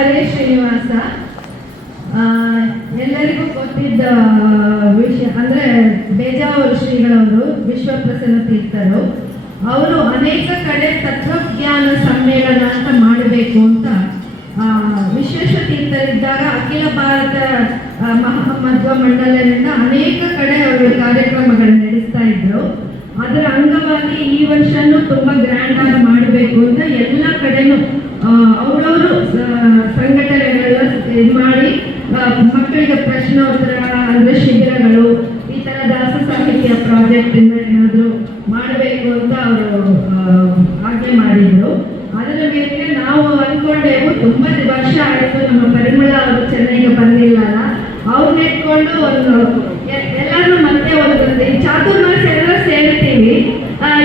ಹರೇ ಶ್ರೀನಿವಾಸ. ಎಲ್ಲರಿಗೂ ಗೊತ್ತಿದ್ದ ವಿಷಯ ಅಂದರೆ ಬೇಜಾವರ ಶ್ರೀಗಳವರು ವಿಶ್ವಪ್ರಸನ್ನ ತೀರ್ಥರು. ಅವರು ಅನೇಕ ಕಡೆ ತತ್ವಜ್ಞಾನ ಸಮ್ಮೇಳನ ಅಂತ ಮಾಡಬೇಕು ಅಂತ ವಿಶ್ವೇಶ ತೀರ್ಥರಿದ್ದಾಗ ಅಖಿಲ ಭಾರತ ಮಹಾಮಧ್ವ ಮಂಡಲದಿಂದ ಅನೇಕ ಕಡೆ ಅವರು ಕಾರ್ಯಕ್ರಮಗಳು ನಡೆಸ್ತಾ ಇದ್ರು. ಅದರ ಅಂಗವಾಗಿ ಈ ವರ್ಷನೂ ತುಂಬ ಗ್ರ್ಯಾಂಡ್ ಆಗಿ ಮಾಡಬೇಕು ಅಂತ ಎಲ್ಲ ಕಡೆನೂ ಅವರವರು ಸಂಘಟನೆಗಳೆಲ್ಲ ಇದು ಮಾಡಿ ಮಕ್ಕಳಿಗೆ ಪ್ರಶ್ನೋತ್ತರ ಅಂದರೆ ಶಿಬಿರಗಳು, ಈ ಥರ ದಾಸ ಸಾಹಿತ್ಯ ಪ್ರಾಜೆಕ್ಟ್ ಇಂದ ಏನಾದರೂ ಮಾಡಬೇಕು ಅಂತ ಅವರು ಆಜ್ಞೆ ಮಾಡಿದ್ರು. ಅದರ ಮೇರೆಗೆ ನಾವು ಅಂದ್ಕೊಂಡೆವು, ತುಂಬ ವರ್ಷ ಆಯಿತು ನಮ್ಮ ಪರಿಮಳ ಅವರು ಚೆನ್ನೈಗೆ ಬಂದಿಲ್ಲಲ್ಲ, ಅವ್ರನ್ನ ಇಟ್ಕೊಂಡು ಒಂದು ಎಲ್ಲರೂ ಮತ್ತೆ ಒಂದು ಚಾತುರ್ಮಾಸ ಎಲ್ಲ ಸೇರ್ತೀವಿ,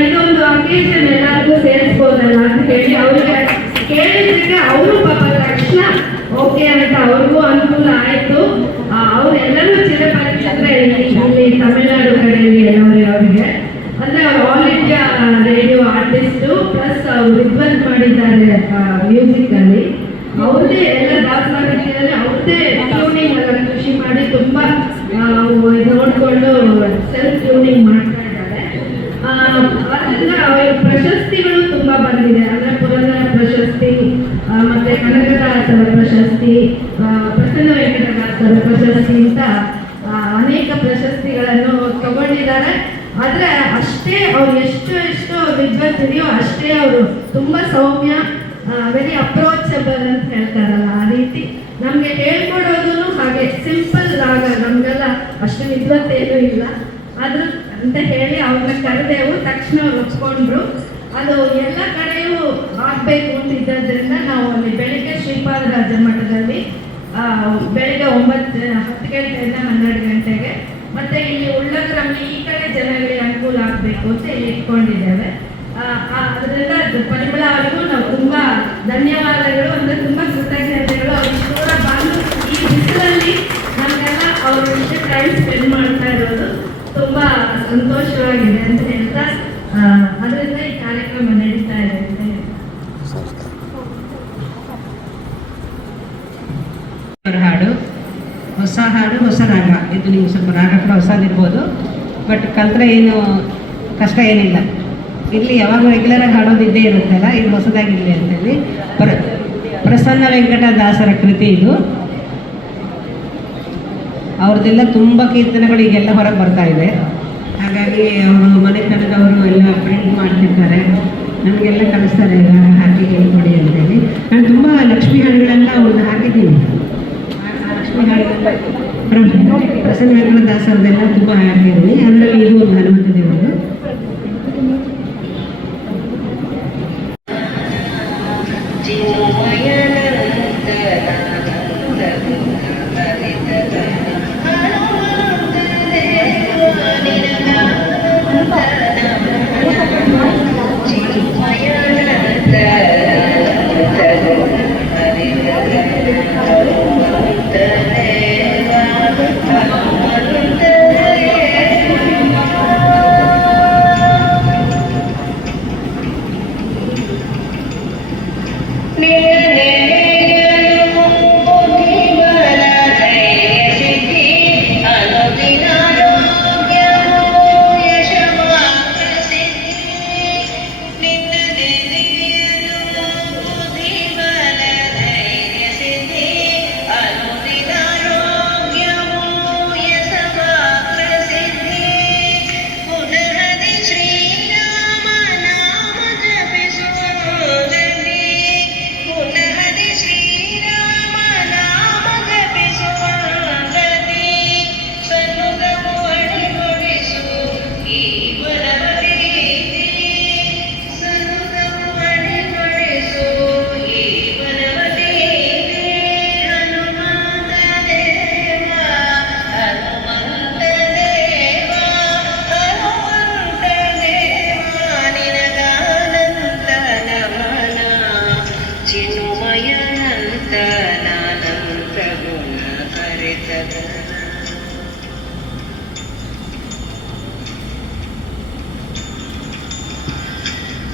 ಇದೊಂದು ಅಕೇಶನ್ ಎಲ್ಲರಿಗೂ ಸೇರಿಸ್ಬೋದಲ್ಲ ಅಂತ ಹೇಳಿ ಅವ್ರಿಗೆ ಕೇಳಿದ್ರೆ ಅವರು ಪಾಪ ತಕ್ಷಣ ಓಕೆ ಅಂತ ಅವ್ರಿಗೂ ಅನುಕೂಲ ಆಯಿತು. ಅವರೆಲ್ಲರೂ ಚಿರಪರಿಚಿತರೆ ಇಲ್ಲಿ ತಮಿಳುನಾಡು ಕಡೆಯಲ್ಲಿ ಅವರಿಗೆ ಅಂದರೆ ಅವ್ರು all India radio artist plus ಅವ್ರು ವಿದ್ವತ್ ಮಾಡಿದ್ದಾರೆ ಮ್ಯೂಸಿಕಲ್ಲಿ. ಅವ್ರದ್ದೇ ಎಲ್ಲ ದಾಸಾಹಿತ್ಯದಲ್ಲಿ ಅವ್ರದ್ದೇ ಟ್ಯೂನಿಂಗ್ ಎಲ್ಲ ಕೃಷಿ ಮಾಡಿ ತುಂಬ ನೋಡಿಕೊಂಡು ಸೆಲ್ಫ್ ಟ್ಯೂನಿಂಗ್ ಮಾಡ್ತಾ ಇದ್ದಾರೆ. ಅದರಿಂದ ಅವರ ಪ್ರಶಸ್ತಿಗಳು ತುಂಬ ಬಂದಿದೆ. ಅಂದರೆ ಪುರಂದರ ಪ್ರಶಸ್ತಿ, ಮತ್ತು ಕನಕದಾಸರ ಪ್ರಶಸ್ತಿ, ಪ್ರಸನ್ನ ವೆಂಕಟದಾಸರ ಪ್ರಶಸ್ತಿ ಅಂತ ಅನೇಕ ಪ್ರಶಸ್ತಿಗಳನ್ನು ತಗೊಂಡಿದ್ದಾರೆ. ಆದರೆ ಅಷ್ಟೇ ಅವ್ರು ಎಷ್ಟು ವಿದ್ವತ್ ಇದೆಯೋ ಅಷ್ಟೇ ಅವರು ತುಂಬ ಸೌಮ್ಯ, ವೆರಿ ಅಪ್ರೋಚಬಲ್ ಅಂತ ಹೇಳ್ತಾರಲ್ಲ ಆ ರೀತಿ ನಮಗೆ ಹೇಳ್ಕೊಡೋದು ಹಾಗೆ ಸಿಂಪಲ್ ಆಗ, ನಮಗೆಲ್ಲ ಅಷ್ಟು ವಿದ್ವತ್ತೇನೂ ಇಲ್ಲ ಆದ್ರೂ ಅಂತ ಹೇಳಿ ಅವ್ರನ್ನ ಕರೆದೆವು. ತಕ್ಷಣ ಅವ್ರು ಒಪ್ಕೊಂಡ್ರು. ಅದು ಎಲ್ಲ ಕಡೆಯೂ ಆಗಬೇಕು ಅಂತಿದ್ದರಿಂದ ನಾವು ಅಲ್ಲಿ ಬೆಳಿಗ್ಗೆ ಶ್ರೀಪಾದರಾಜ ಮಠದಲ್ಲಿ ಬೆಳಿಗ್ಗೆ 10 ಗಂಟೆಯಿಂದ 12 ಗಂಟೆಗೆ, ಮತ್ತು ಇಲ್ಲಿ ಉಳ್ಳಕ್ರಮಿ ಈ ಕಡೆ ಜನಗಳಿಗೆ ಅನುಕೂಲ ಆಗಬೇಕು ಅಂತ ಇಲ್ಲಿ ಇಟ್ಕೊಂಡಿದ್ದೇವೆ. ಅದರಿಂದ ಪರಿಮಳ ಅವರಿಗೂ ನಾವು ತುಂಬ ಧನ್ಯವಾದಗಳು, ಅಂದರೆ ತುಂಬ ಕೃತಜ್ಞತೆಗಳು. ಅವ್ರಿಗೆ ಕೂಡ ಬಂದು ಈ ಬಿಸಿಲಲ್ಲಿ ನಮಗೆಲ್ಲ ಅವರು ಇಷ್ಟೇ ಟೈಮ್ ಸ್ಪೆಂಡ್ ಮಾಡ್ತಾ ಇರೋದು ತುಂಬ ಸಂತೋಷವಾಗಿದೆ ಅಂತ ಹೇಳ್ತಾ ಅದರಿಂದ ಈ ಕಾರ್ಯಕ್ರಮ ನಡೀತಾ ಇದೆ ಅಂತ ಹೇಳಿ ಹಾಡು, ಹೊಸ ಹಾಡು, ಹೊಸ ರಾಗ. ಇದು ನೀವು ಸ್ವಲ್ಪ ರಾಗ ಕೂಡ ಹೊಸದಿರ್ಬೋದು, ಬಟ್ ಕಲ್ತ್ರೆ ಏನು ಕಷ್ಟ ಏನಿಲ್ಲ. ಇಲ್ಲಿ ಯಾವಾಗ ರೆಗ್ಯುಲರಾಗಿ ಹಾಡೋದಿದ್ದೇ ಇರುತ್ತಲ್ಲ, ಇದು ಹೊಸದಾಗಿರಲಿ ಅಂತೇಳಿ ಪ್ರಸನ್ನ ವೆಂಕಟದಾಸರ ಕೃತಿ ಇದು. ಅವ್ರದ್ದೆಲ್ಲ ತುಂಬ ಕೀರ್ತನೆಗಳು ಈಗೆಲ್ಲ ಹೊರಗೆ ಬರ್ತಾ ಇದೆ. ಹಾಗಾಗಿ ಅವರು ಮನೆತನದವರು ಎಲ್ಲ ಪ್ರಿಂಟ್ ಮಾಡ್ತಿರ್ತಾರೆ, ನನಗೆಲ್ಲ ಕಳಿಸ್ತಾರೆ ಹಾಕಿ ಹೇಳ್ಕೊಡಿ ಅಂತೇಳಿ. ನಾನು ತುಂಬ ಲಕ್ಷ್ಮೀ ಹಾಡುಗಳೆಲ್ಲ ಅವ್ರನ್ನ ಹಾಕಿದ್ದೀನಿ. ಲಕ್ಷ್ಮೀ ಹಾಡುಗಳೆಲ್ಲ ಪ್ರಸನ್ನ ವೆಂಕಟದಾಸರದೆಲ್ಲ ತುಂಬ ಹಾಕಿದ್ದೀನಿ. ಅದರಲ್ಲಿ ಇದು ಒಂದು ಹನುಮಂತ ದೇವರು.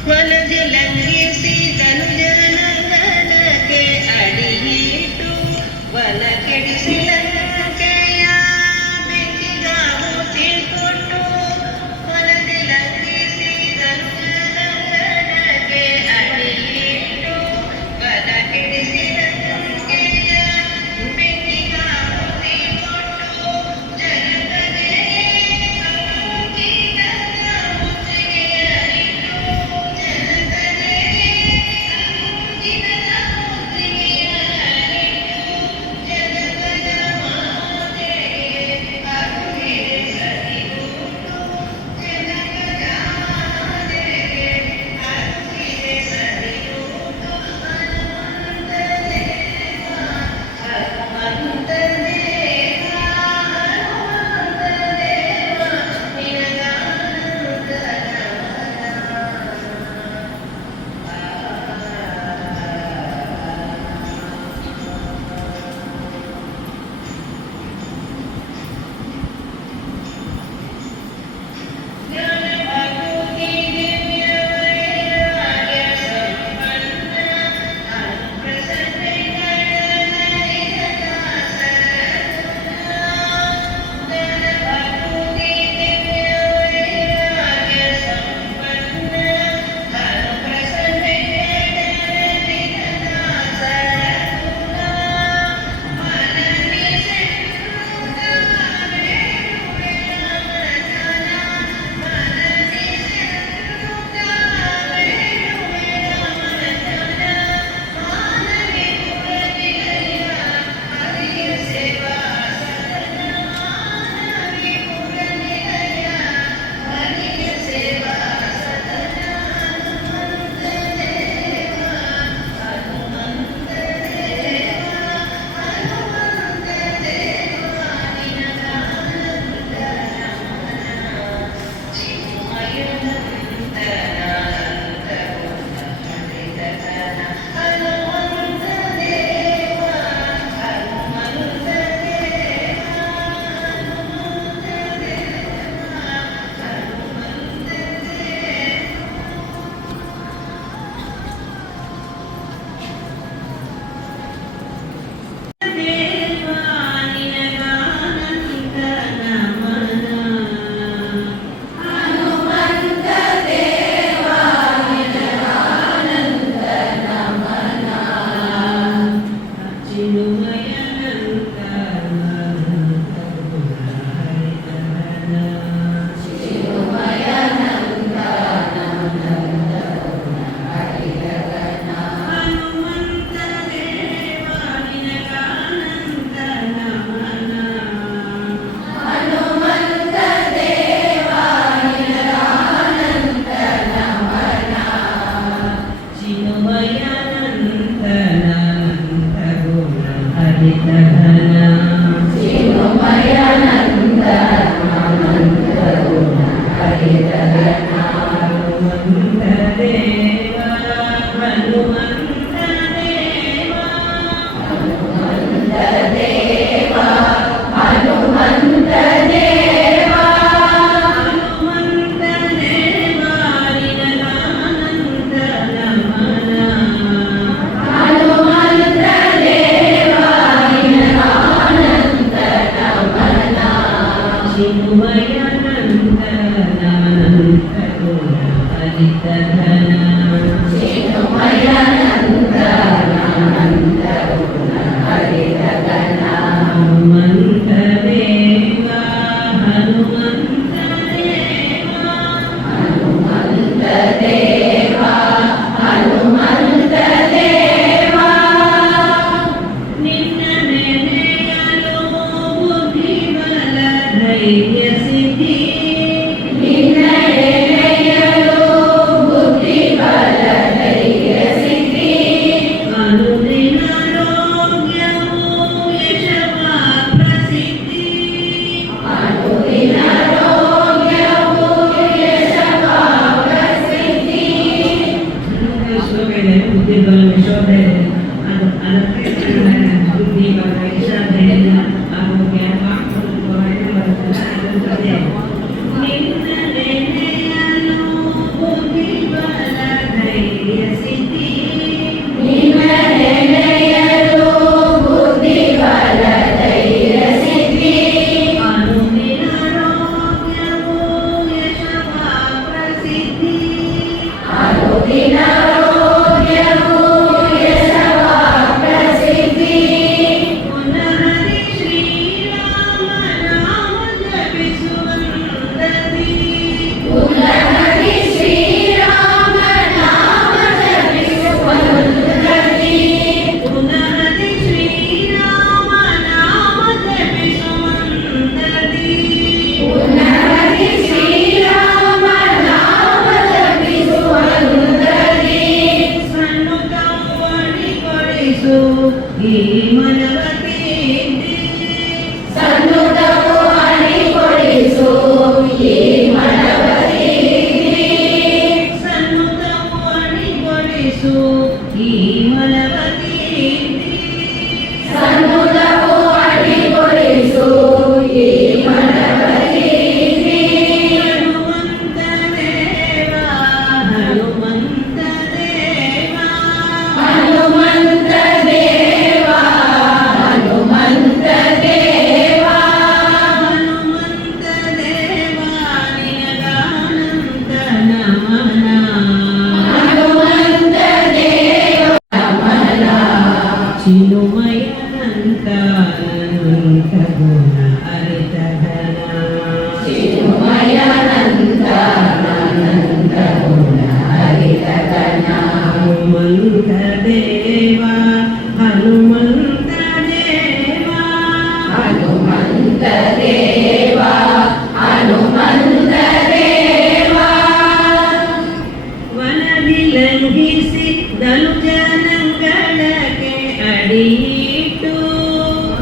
ವನಜ ಲಂಘಿಸಿ ತನುಜನ ಧನಕ್ಕೆ ಅಡಿಯೇ ಹರಿತಘನ ಹನುಮಂತ ದೇವ ಹನುಮಂತ ದೇವ ಹನುಮಂತ ದೇವ ನಿನಗಾನಂದ ನಮನ ಹನುಮಂತ ದೇವ ನಿನಗಾನಂದ ನಮನ ಚಿನ್ಮಯಾನಂದ ಅನಂತ ಗುಣ ಹರಿತಘನ ಚಿನ್ಮಯಾನಂದ ಅನಂತ ಗುಣ ಹರಿತಘನ ಹನುಮಂತ ದೇವ ಹನುಮಂತ ದೇವ ಹನುಮಂತ ದೇವ ಹನುಮಂತ ದೇವ ನಿನ್ನ ನೆನೆಯಲು ಬುದ್ಧಿಬಲ ಧೈರ್ಯ ಸಿದ್ಧಿ ನಿನ್ನ ನೆನೆಯಲು ಬುದ್ಧಿಬಲ ಧೈರ್ಯ ಸಿದ್ಧಿ ಅನುದಿನ ಆರೋಗ್ಯವು ಯಶವ ಪ್ರಸಿದ್ಧಿ ಅನುದಿನ ಆರೋಗ್ಯವು ಯಶವ ಪ್ರಸಿದ್ಧಿ ಶ್ಲೋಕದಲ್ಲಿ ಬುದ್ಧಿಬಲ ಯಶೋಧೆ ಅದಕ್ಕೆ ಬುದ್ಧಿಬಲ ಯಶೋಧೆ ಆರೋಗ್ಯ ಬರುತ್ತಲ್ಲ ನಿನ್ನ ನೆನೆಯಲು ಬುದ್ಧಿಬಲ ಧೈರ್ಯ ಸಿದ್ಧಿ ನಿನ್ನ ನೆನೆಯಲು ಬುದ್ಧಿಬಲ ಧೈರ್ಯ ಸಿದ್ಧಿ ಅನುದಿನ ಆರೋಗ್ಯವು ಯಶವ ಪ್ರಸಿದ್ಧಿ ಅನುದಿನ ಆರೋಗ್ಯವು ಯಶವ ಪ್ರಸಿದ್ಧಿ ಪುನಃ ಶ್ರೀರಾಮ ನಾಮ ಜಪಿಸುವಂದದಿ ಪುನಃ ಶ್ರೀರಾಮ ನಾಮ ಜಪಿಸುವಂದದಿ ಪುನಃ ಶ್ರೀರಾಮ ನಾಮ ಜಪಿಸುವಂದದಿ ಪುನಃ ಶ್ರೀರಾಮ ನಾಮ ಜಪಿಸುವಂದದಿ ಸನ್ನುತವಣಿಗೊಳಿಸು ಈ ಮನವತಿದ್ದಿ ಸನ್ನುತವು ಅಣಿಗೊಳಿಸು ಈ ಮನವತಿದ್ದಿ ಸನ್ನುತವು ಅಣಿಗೊಳಿಸು ಈ ಮನವತಿದ್ದಿ ಸನ್ನುತವು ಅಣಿಗೊಳಿಸು ಈ ಮನವತಿದ್ದಿ ಹನುಮಂತ ದೇವ ಹನುಮಂತ ದೇವ ಹನುಮಂತ ದೇವ ಹನುಮಂತ ದೇವ ಹನುಮಂತ ದೇವ ನಿನಗಾನಂದ ನಮನ ಹನುಮಂತ ದೇವ ನಮನ ಚಿನ್ಮಯಾನಂದ ಅನಂತ ಗುಣ ಹರಿತಘನ ಚಿನ್ಮಯಾನಂದ ಅನಂತ ಗುಣ ಹರಿತಘನ ಹನುಮಂತ ದೇವ ಹನುಮಂತ ದೇವ ಹನುಮಂತ ದೇವ ಹನುಮಂತ ದೇವ ವನದಿ ಲಂಘಿಸಿ ಧನುಜನಂಗಳಕ್ಕೆ ಅಡಿಯಿಟ್ಟು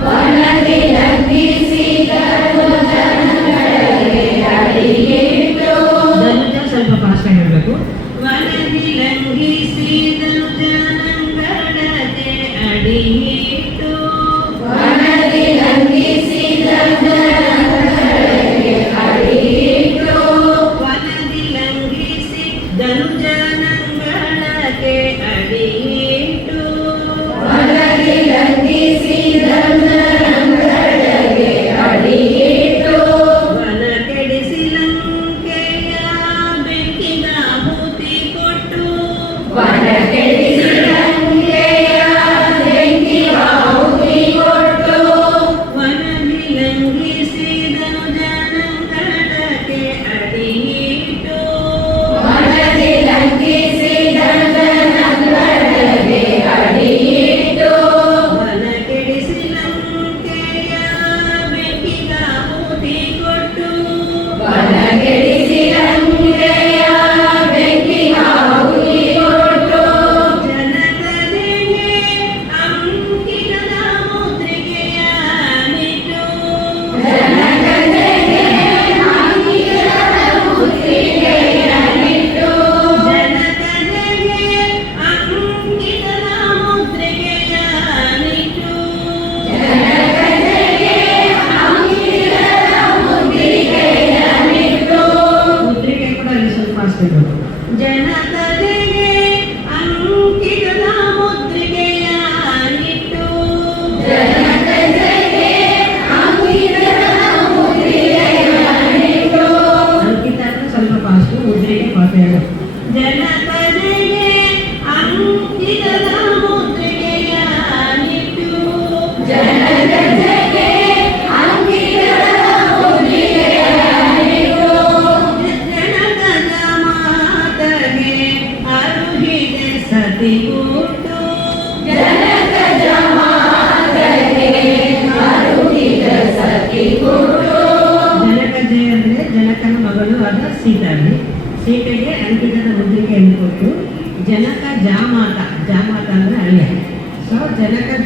ವನದಿ ಲಂಘಿಸಿ ಧನುಜನಂಗಳಕ್ಕೆ ಅಡಿಯಿಟ್ಟು ಧನುಜ ಸ್ವಲ್ಪ ಫಾಸ್ಟ್ ಆಗಿ ಹೇಳಬೇಕು ವನದಿ ಲಂಘಿಸಿ ಧನುಜನಂಗಳಕ್ಕೆ ಅಡಿಯಿಟ್ಟು ವನದಿ ಲಂಘಿಸಿ ಧನುಜನಂಗಳಕ್ಕೆ ಅಡಿಯಿಟ್ಟು ವನದಿ ಲಂಘಿಸಿ ಧನುಜನಂಗಳಕ್ಕೆ ಅಡಿಯಿಟ್ಟು ವನದಿ ಲಂಘಿಸಿ ಧನುಜನಂಗಳಕ್ಕೆ ಅಡಿಯಿಟ್ಟು ವನ ಕೆಡಿಸಿ ಲಂಕೆಯ ಬೆಂಕಿಗ ಆಹುತಿ ಕೊಟ್ಟು ವನ ಕೆಡಿಸಿ ಲಂಕೆಯ ಬೆಂಕಿಗ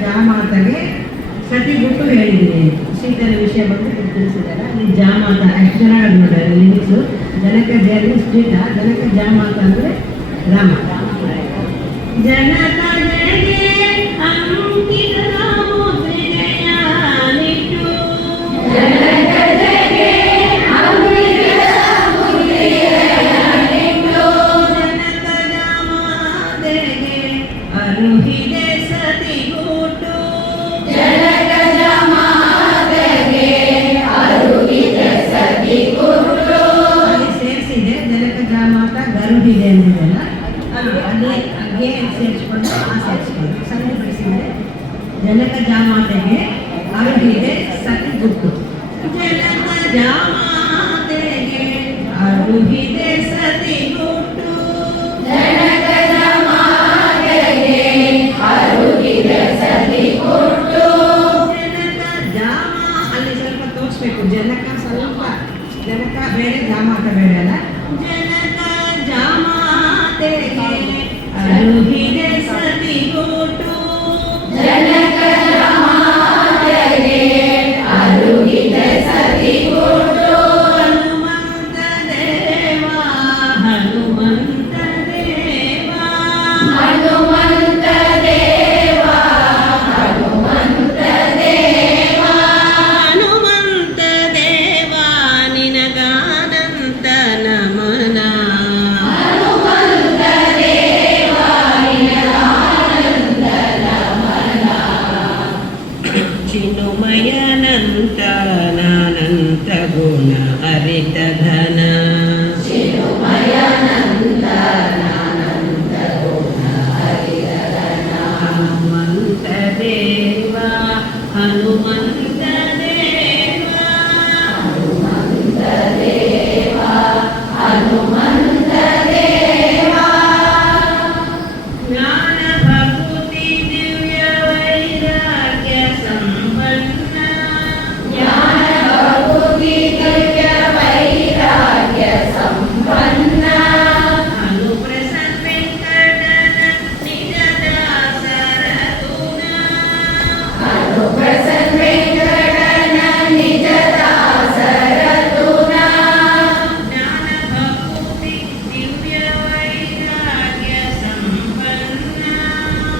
ಜಾಮಾತಗೆ ಸತಿಗುಟ್ಟು ಹೇಳಿದ್ದೀನಿ. ಸೀತೆಯ ವಿಷಯ ಬಗ್ಗೆ ತಿಳಿಸಿದ್ದಾರೆ. ಅಲ್ಲಿ ಜಾಮಾತ ಎಷ್ಟು ಚೆನ್ನಾಗಿ ನೋಡಿದ್ದಾರೆ ಲಿರಿಕ್ಸು. ಜನಕ ಜಯಲಿ ಸ್ಟ್ರೀಟ ಜನಕ ಜಾಮಾತ ಅಂದರೆ ರಾಮ. ಜನಕ ಜಯಗೆ ಅಂಕಿತ ಮುದ್ರಿಕೆಯಾನಿಟ್ಟು ಜನಕ ಜಯಗೆ ಅಂಕಿತ ಮುದ್ರಿಕೆಯಾನಿಟ್ಟು ಜನಕ ಜಾಮಾತೆಗೆ ಅರುಹಿದೆ ಸತಿಗುಟ್ಟು ಜನಕ ಜಾಮಾತೆಗೆ ಅರುಹಿದೆ ಸತಿಗುಟ್ಟು ಅಲ್ಲಿ ಸೇರಿಸಿದೆ. ಜನಕ ಜಾಮಾತ ಗರುಹಿದೆ ಅಂದಿದೆಲ್ಲ ಅದೇ ಅಗ್ಗೆ ಸೇರಿಸ್ಕೊಂಡು ಸೇರಿಸ್ಕೊಂಡು ಸಂಧಿ ಬಿಡಿಸಿದೆ. ಜನಕ ಜಾಮಾತೆಗೆ ಅರುಹಿದೆ ಸತಿಗುಟ್ಟು ಜನಕ ಜಾಮಾತೆಗೆ ಅರುಹಿದೆ ಸತಿಗುಟ್ಟು ಜನಕ ಜಾಮಾತೆಗೆ ಅರುಹಿದೆ ಸತಿಗುಟ್ಟು ಜನಕ ಜಾಮ ಅಲ್ಲಿ ಸ್ವಲ್ಪ ತೋರಿಸ್ಬೇಕು. ಜನಕ ಸ್ವಲ್ಪ ಜನಕ ಬೇರೆ ಜಾಮಾತ ಬೇರೆ ಅಲ್ಲ. ಜನಕ ಜಾಮಾತೆಗೆ ಅರುಹಿದೆ ಸತಿಗುಟ್ಟು ಜನಕ ಜಾಮಾತೆಗೆ ಅರುಹಿದೆ ಸತಿಗುಟ್ಟು ಹನುಮಂತ ದೇವ ಹನುಮಂತ ದೇವ ಹನುಮಂತ ದೇವ ಹನುಮಂತ ದೇವ ಹನುಮಂತ ದೇವ ನಿನಗಾನಂತ ನಮನ ಹನುಮಂತ ದೇವ ನಿನಗಾನಂತ ನಮನ ಚಿನ್ಮಯನಂತ ನಾನಂತ ಗುಣ ಹರಿತ ಘನ ಚಿನ್ಮಯನಂತ ನಾನಂತ ಗುಣ ಹರಿತ ಘನ ಹನುಮಂತ ದೇವ ಹನುಮಂತ ದೇವ ಹನುಮಂತ ದೇವ ಹನುಮಂತ ದೇವ ಜ್ಞಾನ ಭಕ್ತಿ ದಿವ್ಯ ವೈರಾಗ್ಯ ಸಂಪನ್ನ ಜ್ಞಾನ ಭಕ್ತಿ ದಿವ್ಯ ವೈರಾಗ್ಯ ಸಂಪನ್ನ ಅನುಪ್ರಸನ್ನ ವೆಂಕಟನ ನಿಜ ದಾಸರ ಗುಣ ಅನುಪ್ರಸನ್ನ ವೆಂಕಟನ ನಿಜ ದಾಸರ ಗುಣ ಜ್ಞಾನ ಭಕ್ತಿ ದಿವ್ಯ ವೈರಾಗ್ಯ ಸಂಪನ್ನ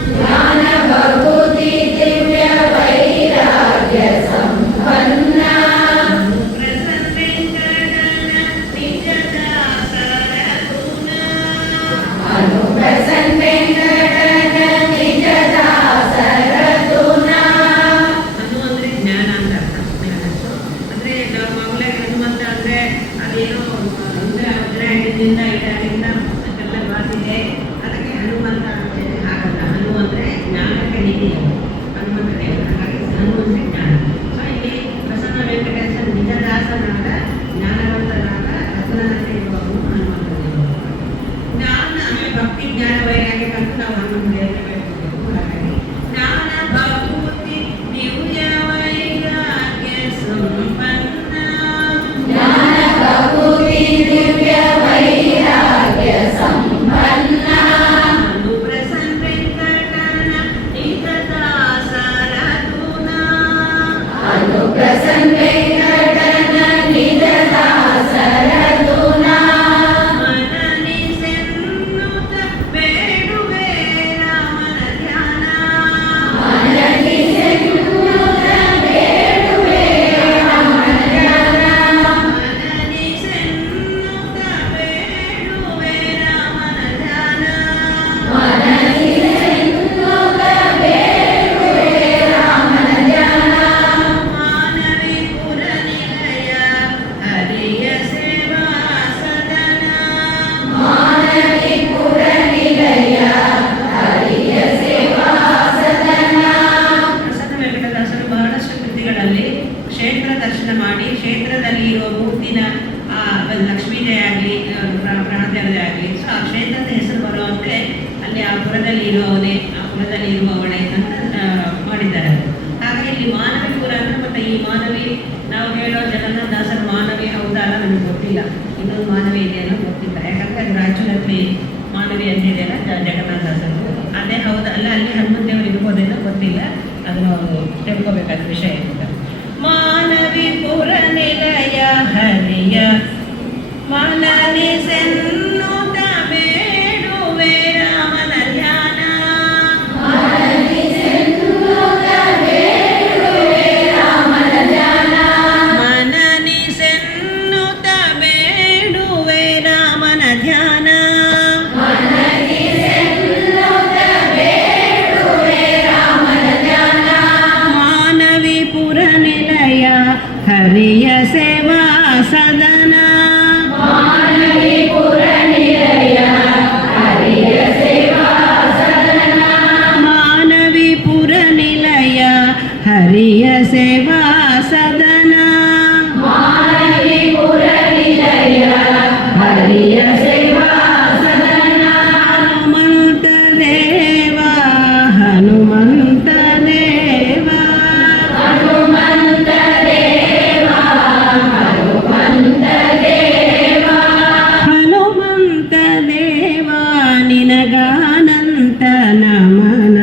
ಜ್ಞಾನ ಭಕ್ತಿ ದಿವ್ಯ ವೈರಾಗ್ಯ ಸಂಪನ್ನ ಅನುಪ್ರಸನ್ನ ವೆಂಕಟನ ನಿಜ ದಾಸರ ಗುಣ ಅನುಪ್ರಸನ್ನ ವೆಂಕಟನ ನಿಜ ದಾಸರ ಗುಣ ಅನು ಅಂದ್ರೆ ಜ್ಞಾನ ಅಂತ ಅರ್ಥ. ಅಂದ್ರೆ ನಾವು ಮೌಲ್ಯ ಹನುಮಂತ ಅಂದ್ರೆ ಅದೇನೋ ಅಂದ್ರೆ ಅಗ್ರಹದಿಂದ ಇಡದಿಂದ ಎಲ್ಲ ಮಾತಿದೆ. ಅದಕ್ಕೆ ಹನುಮಂತ ಅಂತ ಆಗಲ್ಲ. ಹನು ಅಂದ್ರೆ ಜ್ಞಾನಕ್ಕೆ ನಿಧಿ ಹನುಮಂತ ದೇವರು. ಹಾಗಾಗಿ ಹನು ಅಂದ್ರೆ ಜ್ಞಾನ. ಸೊ ಇಲ್ಲಿ ಪ್ರಸನ್ನ ವೆಂಕಟೇಶ್ವರ ನಿಜ ದಾಸನಾದ ಜ್ಞಾನವಂತನಾದ ರತ್ನದಂತೆ ಇರುವವನು ಹನುಮಂತ ದೇವರು. ಜ್ಞಾನ ಆಮೇಲೆ ಭಕ್ತಿ ಜ್ಞಾನ ವೈರಾಗ್ಯಕ್ಕಂತೂ ನಾವು ಹನುಮಂತ ದೇವರನ್ನ ಬೇಡ್ಕೊಬೇಕು. ಹಾಗಾಗಿ ಜ್ಞಾನ ಭಕ್ತಿ ದಿವ್ಯ ವೈರಾಗ್ಯ ಸಂಪನ್ನ ಜ್ಞಾನ ಭಕ್ತಿ ದಿವ್ಯ ವೈರಾಗ್ಯ ಸಂಪನ್ನ ಅನುಪ್ರಸನ್ನ ವೆಂಕಟನ ನಿಜ ದಾಸರ ಗುಣ ಅನುಪ್ರಸನ್ನ ವೆಂಕಟನ ನಿಜ ದಾಸರ ಗುಣ ಮನನಿಸೆನ್ನುತ್ತ ಬೇಡುವೆ ರಾಮನ ಧ್ಯಾನ ಮನನಿಸೆನ್ನುತ್ತ ಬೇಡುವೆ ರಾಮನ ಧ್ಯಾನ ಮನನಿಸೆನ್ನುತ್ತ ಬೇಡುವೆ ರಾಮನ ಧ್ಯಾನ ಮನನಿಸೆನ್ನುತ್ತ ಬೇಡುವೆ ರಾಮನ ಧ್ಯಾನ ಮಾನವಿ ಪುರ ನಿಲಯ ಹರಿಯ ಸೇವಾ ಸದನ ಮಾನವಿ ಪುರ ನಿಲಯ ಹರಿಯ ಸೇವಾ ಸದನ ಪ್ರಸನ್ನ ವೆಂಕಟದಾಸರು ಬಹಳಷ್ಟು ಕೃತಿಗಳಲ್ಲಿ ಕ್ಷೇತ್ರ ದರ್ಶನ ಮಾಡಿ ಕ್ಷೇತ್ರದಲ್ಲಿ ಇರುವ ಮೂರ್ತಿನ ಲಕ್ಷ್ಮೀದೇ ಆಗಲಿ ಪ್ರಾಣದೇವತೆ ಆಗಲಿ ಸೊ ಆ ಕ್ಷೇತ್ರದ ಹೆಸರು ಬರುವಂತೆ ಅಲ್ಲಿ ಆ ಪುರದಲ್ಲಿ ಇರುವವನೇ ಆ ಪುರದಲ್ಲಿ ಇರುವವಳೆ ಅಂತ ಮಾಡಿದ್ದಾರೆ. ಹಾಗಾಗಿ ಇಲ್ಲಿ ಮಾನವಿ ಪುರ ಅಂದ್ರೆ ಮತ್ತೆ ಈ ಮಾನವಿ ನಾವು ಹೇಳೋ ಜಗನ್ನಾಥದಾಸರ ಮಾನವಿ ಹೌದಲ್ಲ ನಮಗೆ ಗೊತ್ತಿಲ್ಲ. ಇನ್ನೊಂದು ಮಾನವಿ ಇದೆಯಲ್ಲ ಗೊತ್ತಿಲ್ಲ. ಯಾಕಂದ್ರೆ ಅದು ರಾಜಲಕ್ಷ್ಮಿ ಮಾನವಿ ಅಂತಿದೆಯಲ್ಲ ಜಗನ್ನಾಥದಾಸರು ಅದೇ ಹೌದಲ್ಲ ಅಲ್ಲಿ ಹನುಮಂತ ದೇವರು ಇರ್ಬೋದೇನೋ ಗೊತ್ತಿಲ್ಲ. ಅದನ್ನು ತಿಳ್ಕೊಬೇಕಾದ ವಿಷಯ ಇದೆ. ಮಾನವಿಪುರ ನಿಲಯ ಹರಿಯ ಮನನಿಸೆನ್ನುತ್ತ ಬೇಡುವೆ ರಾಮನ ಧ್ಯಾನ. ಮನನಿಸೆನ್ನುತ್ತ ಬೇಡುವೆ ರಾಮನ ಧ್ಯಾನ. ಮಾನವಿಪುರ ನಿಲಯ ಹರಿಯ ಸೇವಾ ಸದನ. ಮಾನವಿಪುರ ನಿಲಯ ಹರಿಯ ಸೇವಾ ಸದನ. ಮಾನವಿಪುರ ನಿಲಯ ಹರಿಯ ಸೇವಾ ಸದನ. ಮಾನವಿಪುರ ನಿಲಯ ಹರಿಯ ಸೇವಾ ಸದನ. ಹನುಮಂತ ದೇವ ಹನುಮಂತ ದೇವ ಹನುಮಂತ ದೇವ ಹನುಮಂತ ದೇವ ಹನುಮಂತ ದೇವ ನಿನಗಾನಂತ ನಮನ.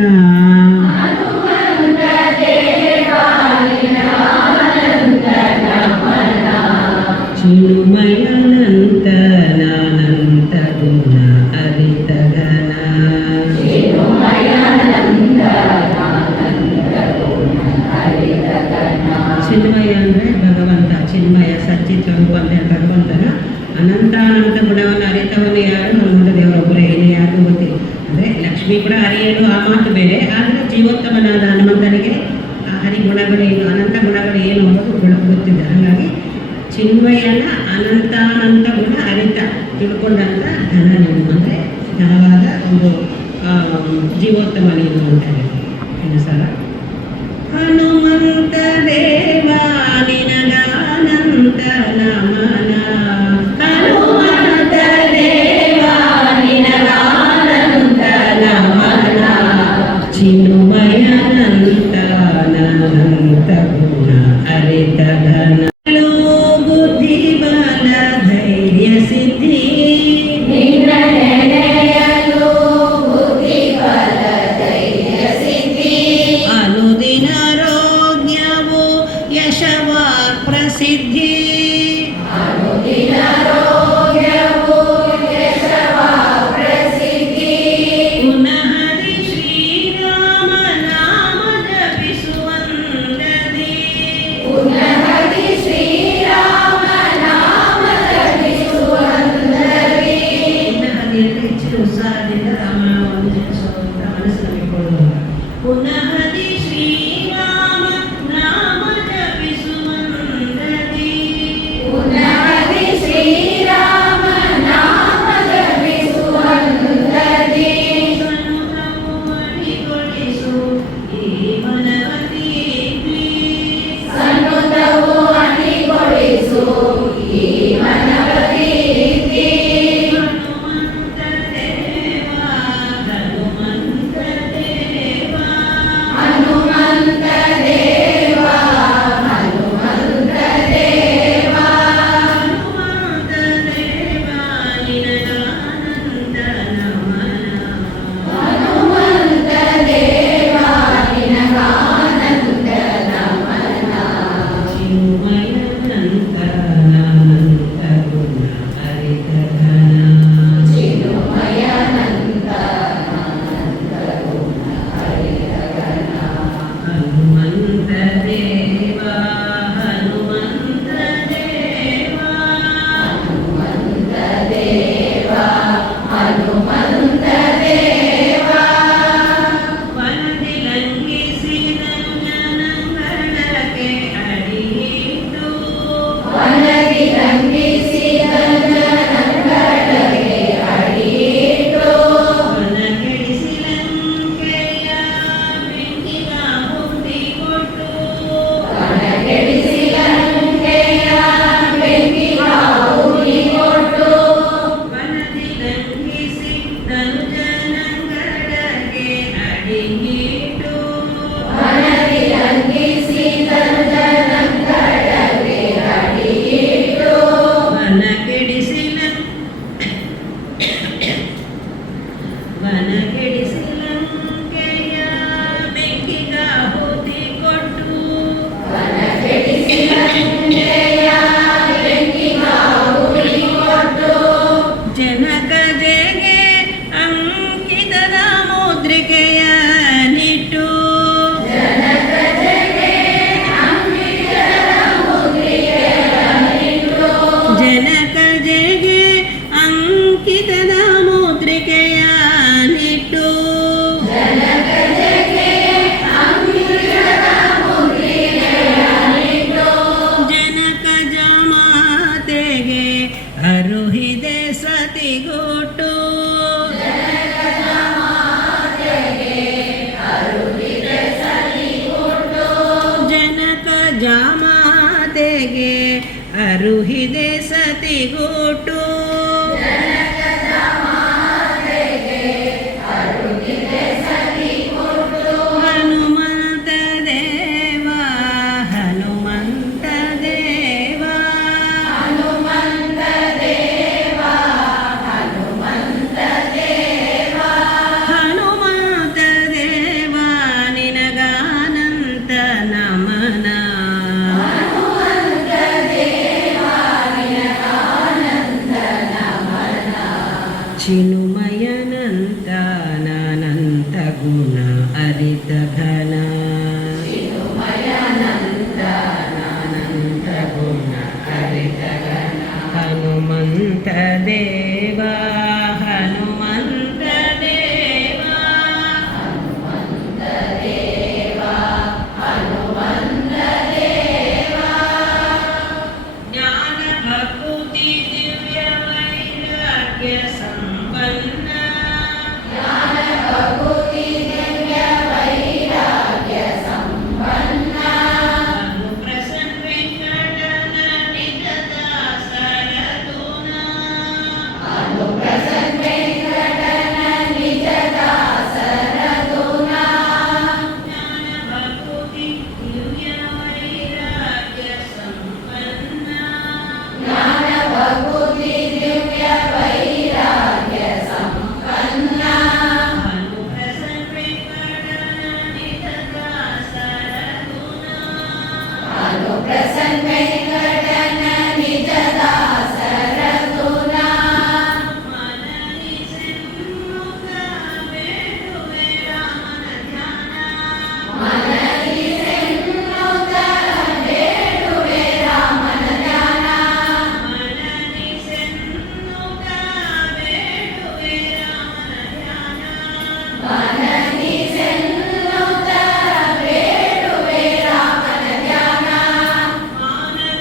ಹನುಮಂತ ದೇವ ನಿನಗಾನಂತ ನಮನ. ಚಿನ್ಮಯಾನಂತ ನಾನಂತ ಗುಣ ಅರಿತ ಘನ. ಚಿನ್ಮಯಾನಂತ ನಾನಂತ ಗುಣ ಅರಿತ ಘನ. ಚಿನ್ಮಯ ಅಂದರೆ ಭಗವಂತ, ಚಿನ್ಮಯ ಸಚ್ಚಿತ್ ಸ್ವರೂಪ ಅಂದರೆ ಭಗವಂತನ ಅನಂತಾನಂತ ಗುಣವನ್ನು ಅರಿತವನು ಯಾರು? ಹನುಮಂತ ದೇವರೊಬ್ಬರೇ, ಇನ್ನು ಯಾರಿಗೂ ಗೊತ್ತಿಲ್ಲ. ಅಂದರೆ ಲಕ್ಷ್ಮೀ ಕೂಡ ಹರಿಯಲು ಆ ಮಾತು ಬೇರೆ, ಆದರೆ ಜೀವೋತ್ತಮನಾದ ಹನುಮಂತನಿಗೆ ಆ ಹರಿಗುಣಗಳೇನು, ಅನಂತ ಗುಣಗಳು ಏನು ಅನ್ನೋದು ಗೊತ್ತಿದೆ. ಹಾಗಾಗಿ ಚಿನ್ಮಯನ ಅನಂತಾನಂತ ಗುಣ ಅರಿತ ತಿಳ್ಕೊಂಡಂಥ ಘನ ನೀನು, ಅಂದರೆ ಘನವಾದ ಒಂದು ಜೀವೋತ್ತಮ ನೀನು ಅಂತ ಹೇಳಿ. ಇನ್ನು ಸಲ ಹನುಮಂತ ದೇವ ನಿನಗಾನಂತ ನಮನ. ಹನುಮಂತ ದೇವ ನಿನಗಾನಂತ ನಮನ. ಚಿನ್ಮಯಾನಂತ ನಾನಂತ ಗುಣ ಅರಿತ ಘನ. ಬುದ್ಧಿ ಬಲ ಧೈರ್ಯ ಸಿದ್ಧಿ ನಿನ್ನ ನೆನೆಯಲು ಬುದ್ಧಿ ಬಲ ಧೈರ್ಯ ಸಿದ್ಧಿ. ಅನುದಿನ ಆರೋಗ್ಯವು ಯಶವ ಪ್ರಸಿದ್ಧಿ. ಅನುದಿನ ಆರೋಗ್ಯವು ಯಶವ ಪ್ರಸಿದ್ಧಿ. ಪುನಃ ಶ್ರೀರಾಮ ನಾಮ ಜಪಿಸುವಂದದಿ. ಪುನಃ ಅರುಹಿದೆ ಸತಿಗೂಟು ಹನುಮಂತ ದೇವ ಹನುಮಂತ ದೇವ ಹನುಮಂತ ದೇವ ಹನುಮಂತ ದೇವ ಹನುಮಂತ ದೇವ ನಿನಗಾನಂತ ನಮನ ಹನುಮಂತ ದೇವ ನಿನಗಾನಂತ ನಮನ ಚಿನುಮಯನಂತ ನಾನಂತ ಗುಣ ಅರಿತ ಘನ ಚಿನುಮಯನಂತ ನಾನಂತ ಗುಣ ಅರಿತ ಘನ ಹನುಮಂತ ದೇವ ಹನುಮಂತ ದೇವ ಹನುಮಂತ ದೇವ ಹನುಮಂತ ದೇವ ಜ್ಞಾನ ಭಕ್ತಿ ದಿವ್ಯ ವೈರಾಗ್ಯ ಸಂಪನ್ನ ಜ್ಞಾನ ಭಕ್ತಿ ದಿವ್ಯ ವೈರಾಗ್ಯ ಸಂಪನ್ನ ಅನುಪ್ರಸನ್ನ ವೆಂಕಟನ ನಿಜ ದಾಸರ ಗುಣ ಅನುಪ್ರಸನ್ನ ವೆಂಕಟನ ನಿಜ ದಾಸರ ಗುಣ ಜ್ಞಾನ ಭಕ್ತಿ ದಿವ್ಯ ವೈರಾಗ್ಯ ಸಂಪನ್ನ ಜ್ಞಾನ ಭಕ್ತಿ ದಿವ್ಯ ವೈರಾಗ್ಯ ಸಂಪನ್ನ ಅನುಪ್ರಸನ್ನ ವೆಂಕಟನ ನಿಜ ದಾಸರ ಗುಣ ಅನುಪ್ರಸನ್ನ ವೆಂಕಟನ ನಿಜ ದಾಸರ ಗುಣ ಮನನಿಸೆನ್ನುತ್ತ ಬೇಡುವೆ ರಾಮನ ಧ್ಯಾನ ಮನನಿಸೆನ್ನುತ್ತ ಬೇಡುವೆ ರಾಮನ ಧ್ಯಾನ ಮನನಿಸೆನ್ನುತ್ತ ಬೇಡುವೆ ರಾಮನ ಧ್ಯಾನ ಮನನಿಸೆನ್ನುತ್ತ ಬೇಡುವೆ ರಾಮನ ಧ್ಯಾನ ಮಾನವ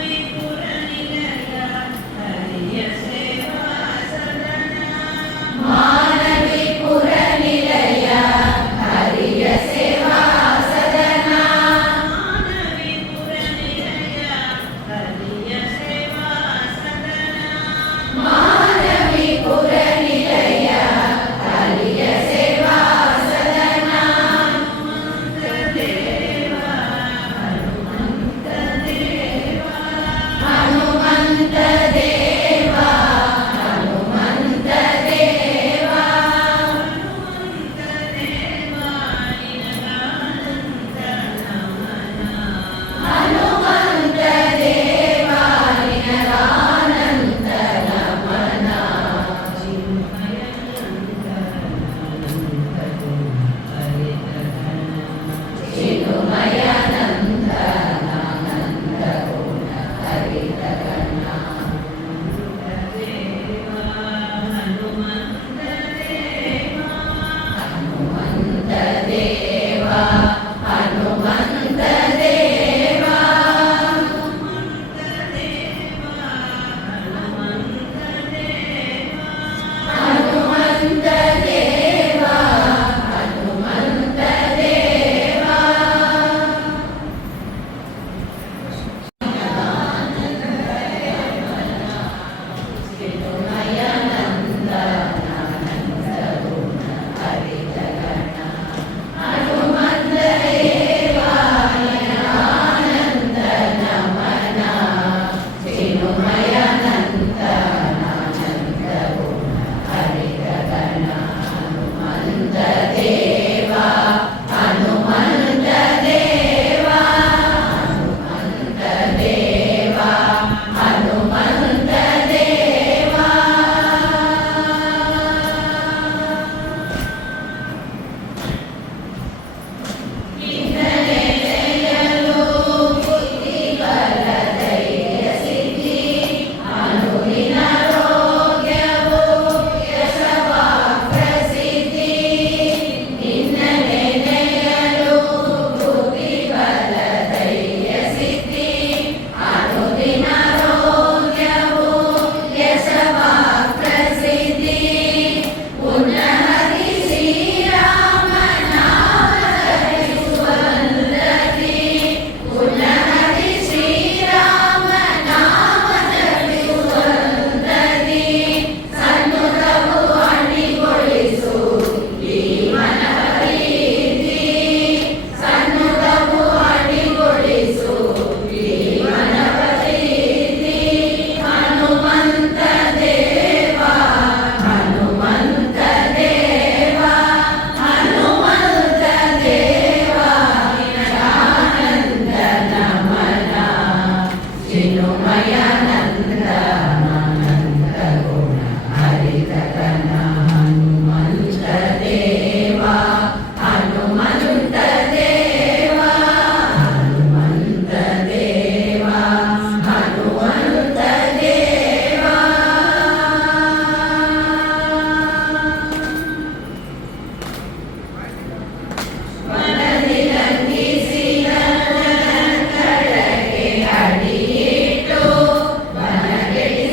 ಮನದಿ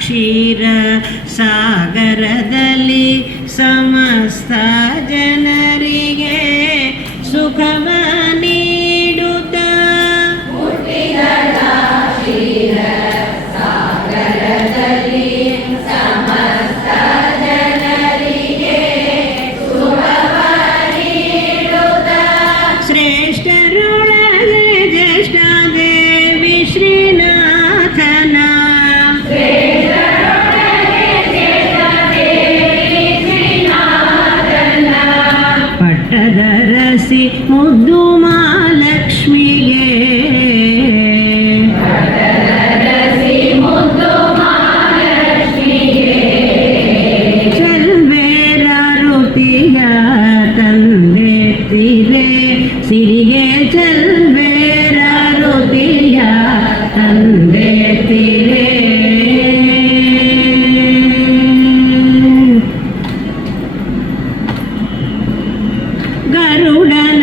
ಕ್ಷೀರ ಸಾಗರದಲ್ಲಿ ಸಮಸ್ತ ಜನರಿಗೆ ಸುಖವ ನೀಡುತ್ತಾ ಕ್ಷೀರ ಸಾಗರದಲ್ಲಿ ಸಮಸ್ತ ಜನರಿಗೆ ಸುಖವ ನೀಡುತ್ತಾ ಶ್ರೇಷ್ಠರೊಳಗೆ ಜ್ಯೇಷ್ಠ ದೇವಿ ಶ್ರೀನಾಥನ ಪಟ್ಟದರಸಿ ಮುದ್ದು ಮಹಾಲಕ್ಷ್ಮಿಗೆ ಚಲ್ವೇರ ಋತಿಯ ತಂದೆತ್ತಿರೆ ಸಿರಿಗೆ ಚಲ್ವೇರ ಋತಿಯ ತಂದೆತ್ತಿರೆ ಗರುಡನ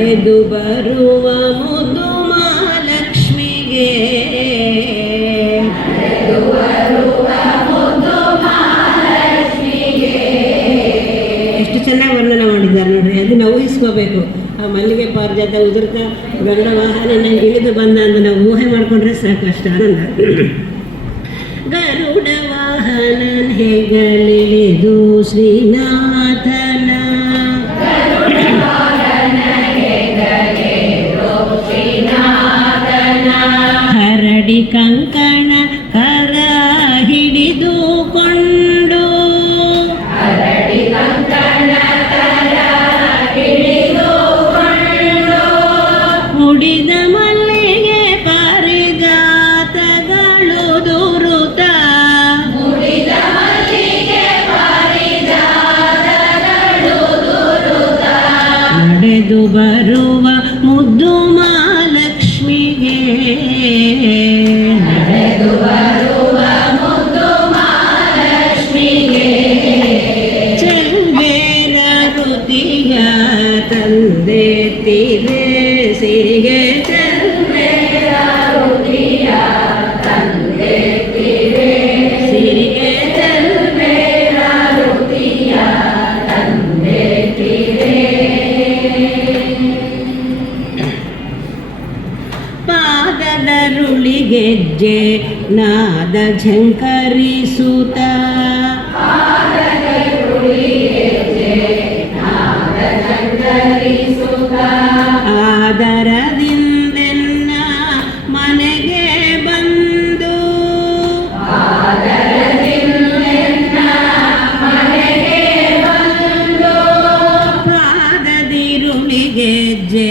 ನಡೆದು ಬರುವ ಮುದ್ದು ಮಹಾಲಕ್ಷ್ಮಿಗೆ ಎಷ್ಟು ಚೆನ್ನಾಗಿ ವರ್ಣನೆ ಮಾಡಿದ್ದಾರೆ ನೋಡ್ರಿ. ಅದನ್ನ ಊಹಿಸ್ಕೋಬೇಕು. ಆ ಮಲ್ಲಿಗೆ ಪಾರಿಜಾತ ಉದುರ್ತಾ ಗರುಡ ವಾಹನ ಇಳಿದು ಬಂದ ಅಂತ ನಾವು ಊಹೆ ಮಾಡಿಕೊಂಡ್ರೆ ಸಾಕು, ಅಷ್ಟು ಆನಂದ. ಗರುಡ ವಾಹನ ಹೆಗಲಿಳಿದು ಶ್ರೀನಾಥನ ಹರಡಿ ಕಂಕಣ ಕರ ಹಿಡಿದುಕೊಂಡು ಮುಡಿದ ಮಲ್ಲಿಗೆ ಪಾರಿಜಾತಗಳು ದುರುತ ನಡೆದು ಬರುವ ಮುದ್ದು ಮಹಾಲಕ್ಷ್ಮಿಗೆ ಚೆಲ್ಬೇರ ಋತಿಯ ತಂದೆ ತೀರೆ ಸಿರಿಗೆ ಸಿರಿಗೆ ಪಾದದರುಳಿಗೆಜ್ಜೆ ನಾದ ಝಂಕರಿಸುತ್ತ ಆದರದಿಂದೆನ್ನ ಮನೆಗೆ ಬಂದು ಪಾದದಿರುಳಿಗೆಜ್ಜೆ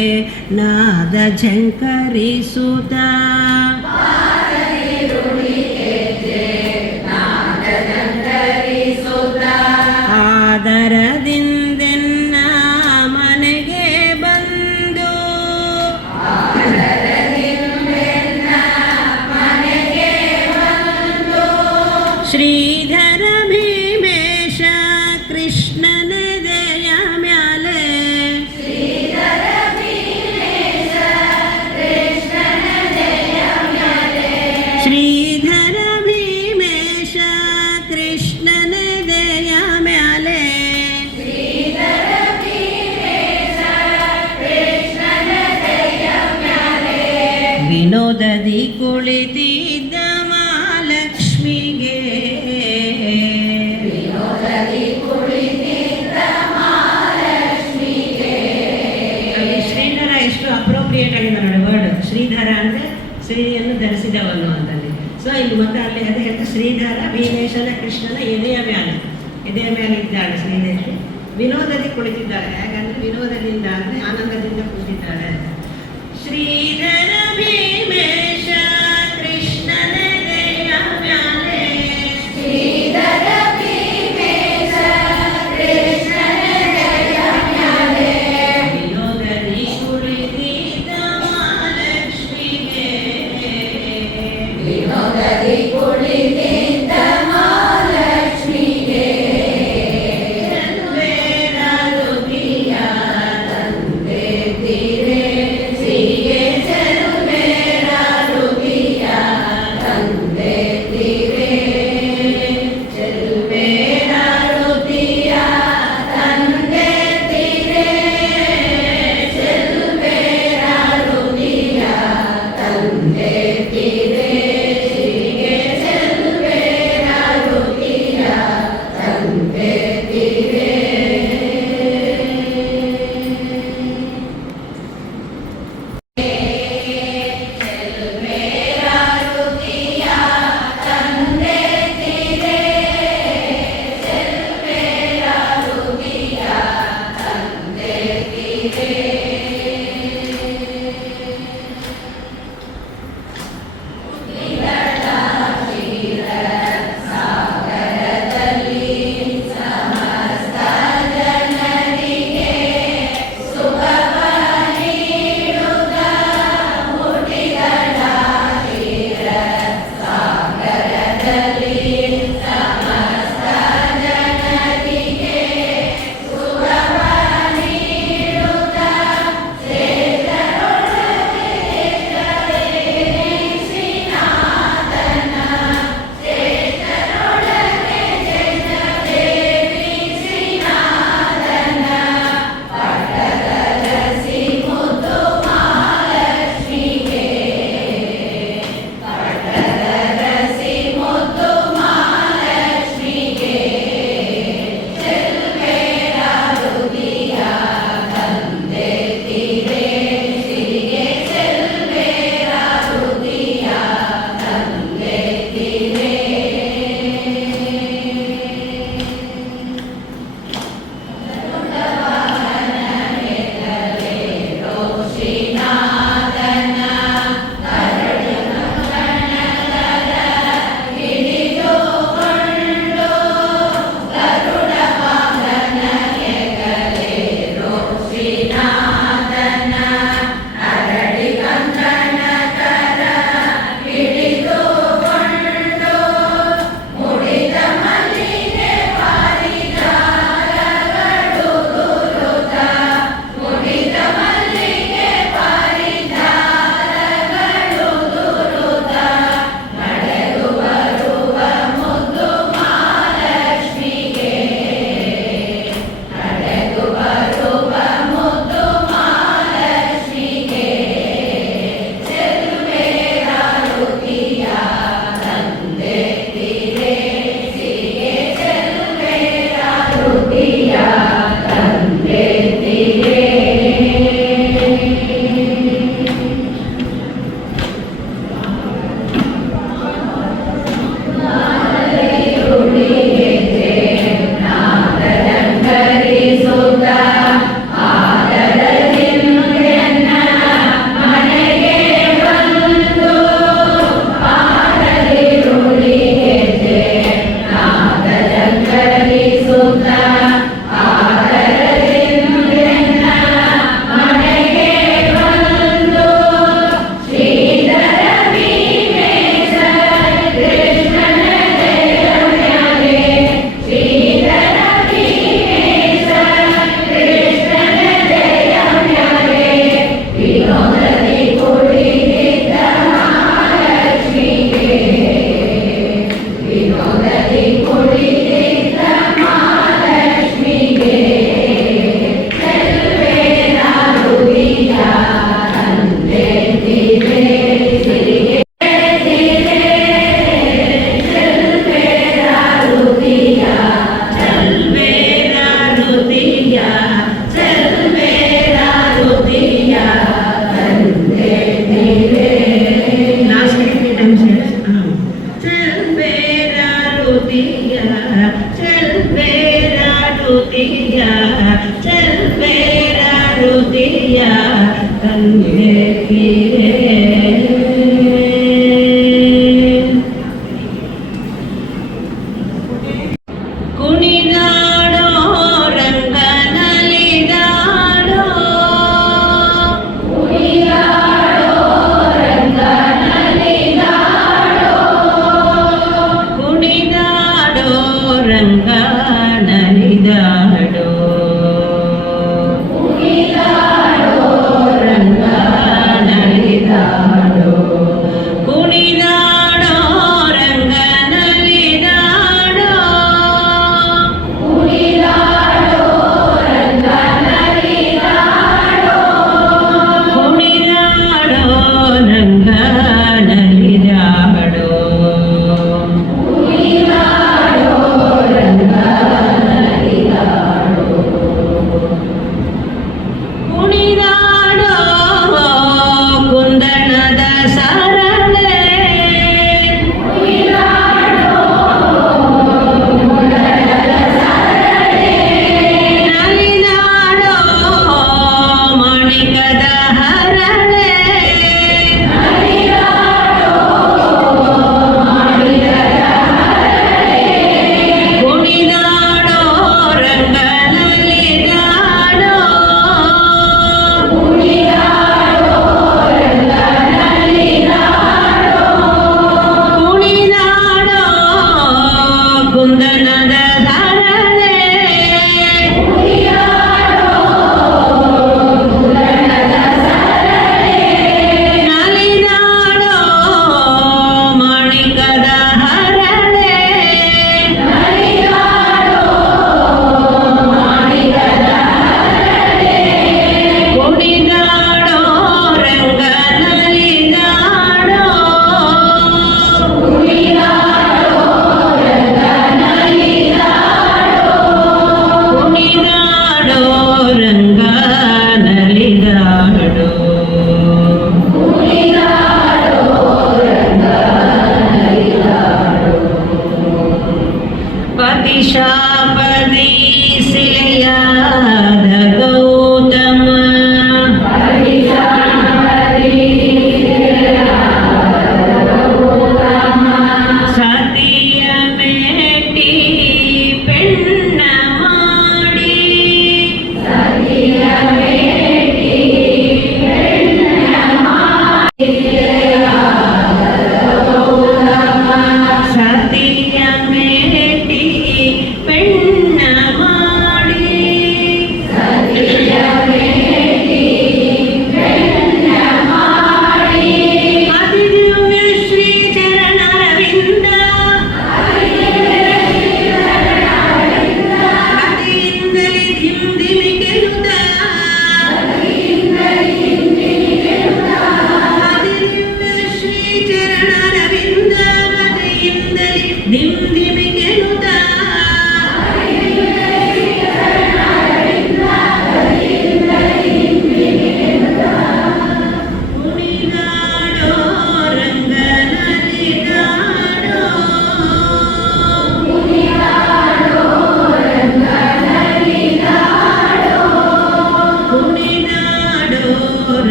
ನಾದ ಝಂಕರಿಸುತ್ತ ಆದರದಿಂದೆನ್ನ ಮನೆಗೆ ಬಂದು ಶ್ರೀಧರ ಭೀಮೇಶ ಕೃಷ್ಣನ ದಯ ಮ್ಯಾಲೆ ಶ್ರೀಧರ ಭೀಮೇಶ ಕೃಷ್ಣನ ದಯ ಮ್ಯಾಲೆ ವಿನೋದದಿ ಕುಳಿತಿದ್ದ ಮಹಾಲಕ್ಷ್ಮಿಗೆ ಅಲ್ಲಿ ಶ್ರೀಧರ ಎಷ್ಟು ಅಪ್ರೋಪ್ರಿಯೇಟ್ ಆಗಿದೆ ನೋಡಿ ವರ್ಡ್. ಶ್ರೀಧರ ಅಂದರೆ ಶ್ರೀಯನ್ನು ಧರಿಸಿದವನು ಅಂತಲ್ಲಿ. ಸೊ ಇಲ್ಲಿ ಮತ್ತೆ ಅಲ್ಲಿ ಅದೇ ಹೇಳ್ತಾ ಶ್ರೀಧರ ಭೀಮೇಶನ ಕೃಷ್ಣನ ಎದೆಯ ಮೇಲೆ ಇದ್ದಾಳೆ ಶ್ರೀದೇವಿ. ವಿನೋದದಿ ಕುಳಿತಿದ್ದಾಳೆ. ಯಾಕಂದ್ರೆ ವಿನೋದದಿಂದ ಅಂದರೆ ಆನಂದದಿಂದ ಕುಳಿತಿದ್ದಾಳೆ. ಶ್ರೀಧರ ಭೀಮೇಶ ಕೃಷ್ಣನ ದಯ ಮ್ಯಾಲೆ ವಿನೋದದಿ ಕುಳಿತಿದ್ದ ಮಹಾಲಕ್ಷ್ಮಿಗೆ ಚೆಲ್ಬೇರ ಋತಿಯ ತಂದೆ ತೀರೆ ಸಿರಿಗೆ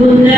ಜಯ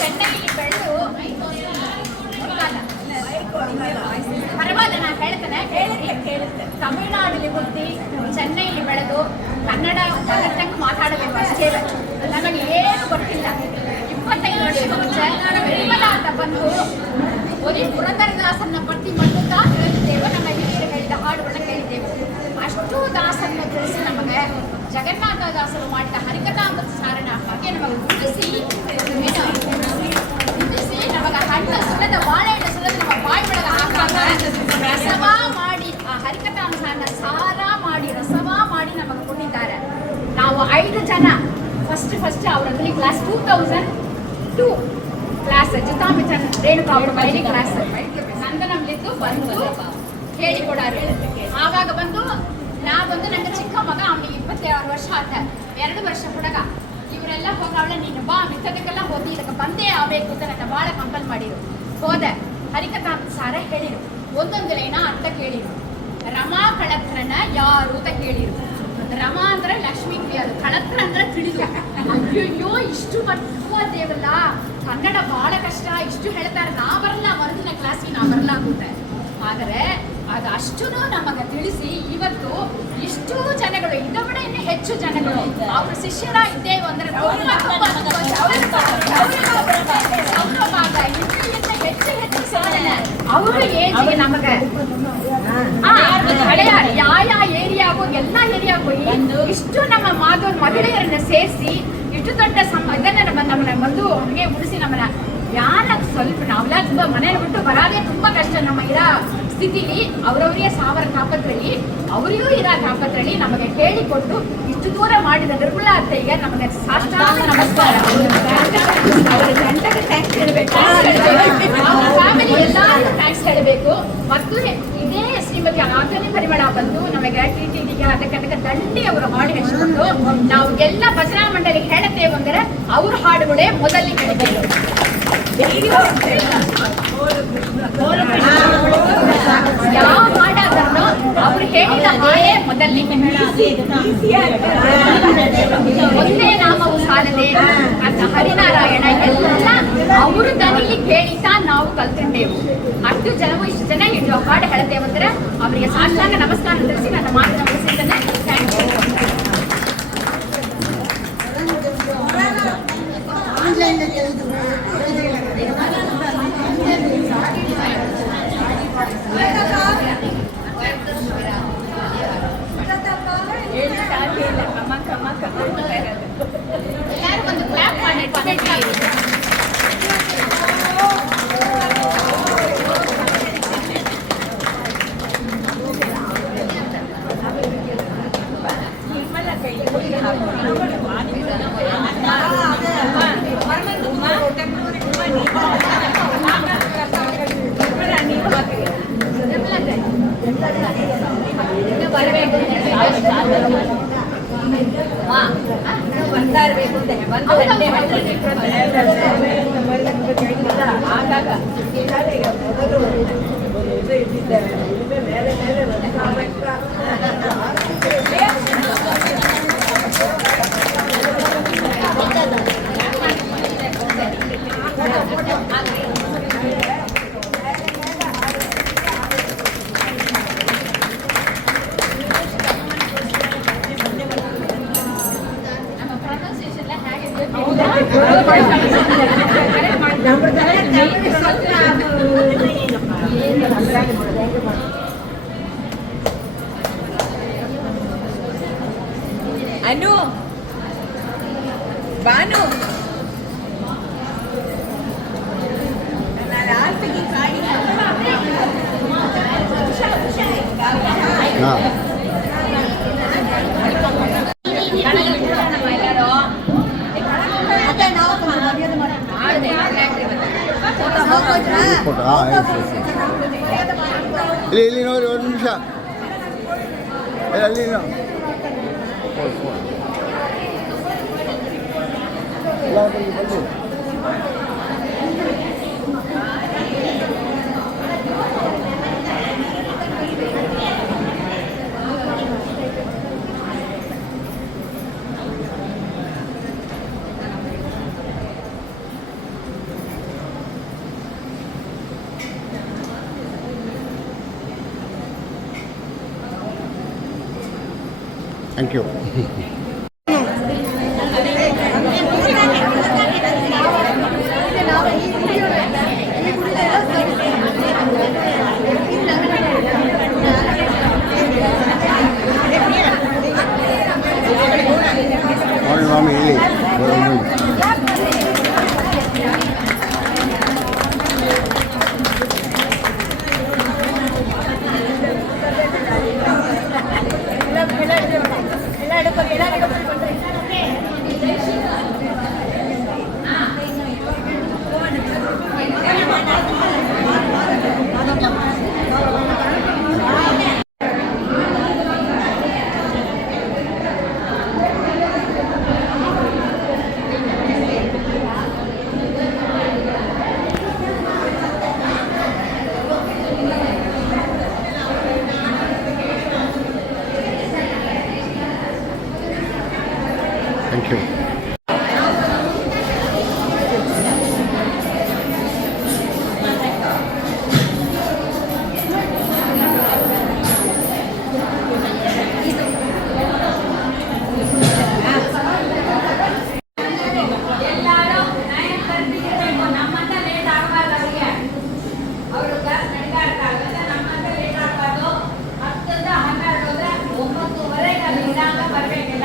ಚೆನ್ನೈಲಿ ಬೆಳೆದು ಪರವಾಗಿಲ್ಲ, ನಾನು ಹೇಳ್ತೇನೆ. ತಮಿಳುನಾಡಲ್ಲಿ ಹುಟ್ಟಿ ಚೆನ್ನೈಲಿ ಬೆಳೆದು ಕನ್ನಡ ಕರೆಕ್ಟಾಗಿ ಮಾತಾಡಬೇಕು ಅಷ್ಟೇ. ನನಗೆ ಏನು ಗೊತ್ತಿಲ್ಲ. 25 ವರ್ಷದ ಮುಂಚೆ ನಿರ್ಮಲ ಅಂತ ಬಂದು ಒಂದು ಪುರಂದರದಾಸನ್ನ ಪಟ್ಟಿ ಮಾಡುತ್ತಾ ಹೇಳಿದ್ದೇವೆ. ನಮ್ಮ ಹಿರಿಯರು ಹೇಳಿದ ಹಾಡುಗಳನ್ನ ಕೇಳಿದ್ದೇವೆ. ಅಷ್ಟು ದಾಸನ್ನ ತಿಳಿಸಿ ನಮಗೆ ಜಗನ್ನಾಥದಾಸರು ಮಾಡಿದ ಹರಿಕಥಾಮೃತ ಸಾರನ ಬಗ್ಗೆ ನಮಗೆ ಉಳಿಸಿ ನಮಗೆ ಹಣ್ಣು ಸುಲದ ಬಾಳೆಹಣ್ಣು ಸುಲದ ನಮ್ಮ ಬಾಯಿ ಒಳಗೆ ಹಾಕಾಗ ರಸವ ಮಾಡಿ ಆ ಹರಿಕಥಾಮೃತನ ಸಾರ ಮಾಡಿ ರಸವ ಮಾಡಿ ನಮಗೆ ಕೊಟ್ಟಿದ್ದಾರೆ. ನಾವು 5 ಜನ ಫಸ್ಟ್ ಅವರಲ್ಲಿ ಕ್ಲಾಸ್ 2002 ಕ್ಲಾಸ್ ಜಿತಾಮಿಚನ್ ರೇಣುಕಾ ಅವರು ಮೈಲಿ ಕ್ಲಾಸ್ ನಂದನಂಲಿದ್ದು ಬಂದು ಹೇಳಿಕೊಡಾರು. ಆವಾಗ ಬಂದು ನಾವೊಂದು ನನ್ನ ಚಿಕ್ಕ ಮಗ, ಅವನಿಗೆ 26 ವರ್ಷ ಆತ, 2 ವರ್ಷ ಹುಡುಗ. ಇವರೆಲ್ಲ ಹೋಗವಳೆ, ನೀನು ಬಾ ಮಿಕ್ಕದಕ್ಕೆಲ್ಲ ಹೋಗಿ ಇದಕ್ಕೆ ಬಂದೇ ಆಗಬೇಕು ಅಂತ ನನ್ನ ಭಾಳ ಕಂಪಲ್ ಮಾಡಿರು. ಹೋದೆ, ಹರಿಕಥಾಮೃತ ಸಾರ ಹೇಳಿರು. ಒಂದೊಂದು ಲೈನ ಅರ್ಥ ಕೇಳಿರು. ರಮಾ ಕಳತ್ರನ ಯಾರು ಅಂತ ಕೇಳಿರು. ರಮಾ ಅಂದ್ರೆ ಲಕ್ಷ್ಮೀ ಅದು, ಕಳತ್ರ ಅಂದ್ರೆ ತಿಳಿದು. ಅಯ್ಯೋ ಇಷ್ಟು ದೇವಲ್ಲ, ಕನ್ನಡ ಬಹಳ ಕಷ್ಟ, ಇಷ್ಟು ಹೇಳ್ತಾರೆ. ನಾ ಬರಲ್ಲ, ಮರುದಿನ ಕ್ಲಾಸ್ಗೆ ನಾ ಬರಲಾಗುತ್ತೆ. ಆದರೆ ಅದು ಅಷ್ಟು ನಮಗೆ ತಿಳಿಸಿ ಇವತ್ತು ಇಷ್ಟು ಜನಗಳು ಇದೊಬ್ಬಡೆ ಇನ್ನೂ ಹೆಚ್ಚು ಜನಗಳು ಅವ್ರ ಶಿಷ್ಯರ ಇದ್ದೇವೆ ಅಂದ್ರೆ ಹೆಚ್ಚು ಸಾಧನೆ ಅವರು ಏಜಿಗೆ ನಮಗೆ ಹಳೆಯ ಯಾವ ಏರಿಯಾಗೂ ಎಲ್ಲ ಏರಿಯಾಗೂ ಇಷ್ಟು ನಮ್ಮ ಮಹಿಳೆಯರನ್ನ ಸೇರಿಸಿ ಇಷ್ಟು ದೊಡ್ಡ ಇದನ್ನ ನಮ್ಮನ್ನ ಬಂದು ನಮಗೆ ಉಳಿಸಿ ನಮ್ಮನ್ನ ಯಾರ ಸ್ವಲ್ಪ ನಾವೆಲ್ಲ ತುಂಬಾ ಮನೆಯಲ್ಲಿ ಬಿಟ್ಟು ಬರೋದೇ ತುಂಬಾ ಕಷ್ಟ. ನಮ್ಮ ಇರೋ ಸ್ಥಿತಿಲಿ ಅವರವರಿಗೆ ಸಾವಿರ ತಾಪತ್ರಲ್ಲಿ ಅವರಿಗೂ ಇರೋ ತಾಪತ್ರಲ್ಲಿ ನಮಗೆ ಹೇಳಿಕೊಟ್ಟು ಇಷ್ಟು ದೂರ ಮಾಡಿದ ನಿರ್ಮಲಾ ಅತ್ತೆಗೆ ನಮಗೆ ಸಾಷ್ಟಾಂಗ ನಮಸ್ಕಾರ. ಅವರ ಗಂಟೆಗೆ ಥ್ಯಾಂಕ್ಸ್ ಹೇಳಬೇಕು, ಅವರ ಫ್ಯಾಮಿಲಿ ಎಲ್ಲರಿಗೂ ಥ್ಯಾಂಕ್ಸ್ ಹೇಳಬೇಕು. ಮತ್ತು ಇದೇ ಶ್ರೀಮತಿ ಆಧುನಿಕ ಪರಿಮಳ ಬಂದು ನಮಗೆ ಟಿಟಿಗೆ ಅದಕ್ಕೆ ದಂಡಿ ಅವರು ಹಾಡು ಹೆಚ್ಚಿಕೊಂಡು ನಾವು ಎಲ್ಲ ಭಜನಾ ಮಂಡಳಿ ಹೇಳುತ್ತೇವೆ ಅಂದರೆ ಅವ್ರ ಹಾಡುಗಳೇ ಮೊದಲಿಗೆ ಹೇಳಬೇಕು. ಯಾವ ಹಾಡಾದ್ರೂ ಅವ್ರು ಹೇಳಿದ ಹಾಡೇ ಮೊದಲಿಗೆ. ಒಂದೇ ನಾಮವು ಸಾಲದೆ ಅಂತ ಹರಿನಾರಾಯಣ ಎಲ್ಲ ಅವರು ದನಿಲಿ ಕೇಳಿತಾ ನಾವು ಕಲ್ತ್ಕೊಂಡೇವು. ಅಷ್ಟು ಜನವು ಇಷ್ಟು ಜನ ಇಟ್ಟು ಹಾಡು ಹೇಳ್ತೇವಂದ್ರೆ ಅವರಿಗೆ ಸಾಷ್ಟಾಂಗ ನಮಸ್ಕಾರ ತಿಳಿಸಿ ನನ್ನ ಮಾತನ್ನ ಮುಗಿಸಿದ್ದೇನೆ. ಥ್ಯಾಂಕ್ ಎಲ್ಲರೂ ಒಂದು ಕ್ಲಾಪ್ ಮಾಡಿ ಅನು ಬಾನು ಇಲ್ಲಿ ನೋಡಿ 1 ನಿಮಿಷ ಅಲ್ಲಿ ಥ್ಯಾಂಕ್ ಯು. ಸ್ವಾಮಿ ಹೇಳಿ. Thank you. ಎಲ್ಲರೂ ನಯನ ಕರ್ತಿರ್ಬೇಕು, ನಮ್ಮಂತ ಲೇಟ್ ಆಗಬಾರ್ದು ಅವರಿಗೆ. ಅವರು ನಡಿಗಾಡ್ತಾರೆ, ನಮ್ಮಂತ ಲೇಟ್ ಆಗಬಾರ್ದು. 10ರಿಂದ 12 ಹೋದ್ರೆ 9:30ಗೆ ಅಲ್ಲಿ ಇರಾಂಗ ಬರಬೇಕು.